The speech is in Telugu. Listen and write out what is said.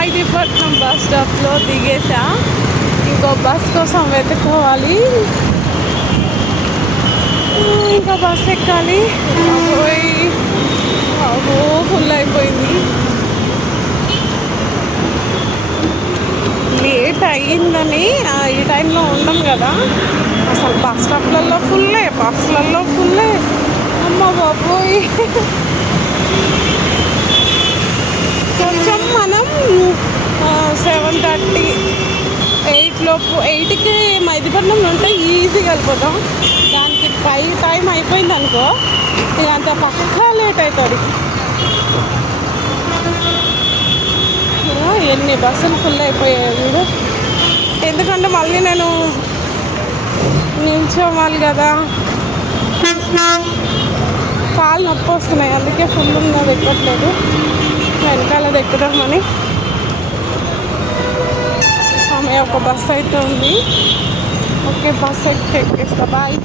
మైదీపట్నం బస్ స్టాప్లో దిగేసా. ఇంకో బస్ కోసం వెతుక్కోవాలి. ఇంకా బస్ ఎక్కాలి. ఫుల్ అయిపోయింది. లేట్ అయ్యిందని ఈ టైంలో ఉండం కదా. అసలు బస్ స్టాప్లలో ఫుల్లే, బస్సులలో ఫుల్లే. అమ్మ బాబోయ్. కొంచెం మనం 7:30, 8 లోపు 8కి మైదీపట్నంలో ఉంటే ఈజీగా వెళ్ళిపోతాం. దానికి టైం అయిపోయింది అనుకో, ఇక అంత పక్కా లేట్ అవుతుంది. ఎన్ని బస్సులు ఫుల్ అయిపోయాయి వీడు. ఎందుకంటే మళ్ళీ నేను నిల్చోవాలి కదా, కాళ్ళు నొప్పి వస్తున్నాయి. అందుకే ఫుల్ ఉన్నది ఎక్కట్లేదు. వెనకాలది ఎక్కుదామని. ఆమె ఒక బస్సు అయితే ఉంది. ఓకే, బస్ ఎక్కేస్తా. బాయ్.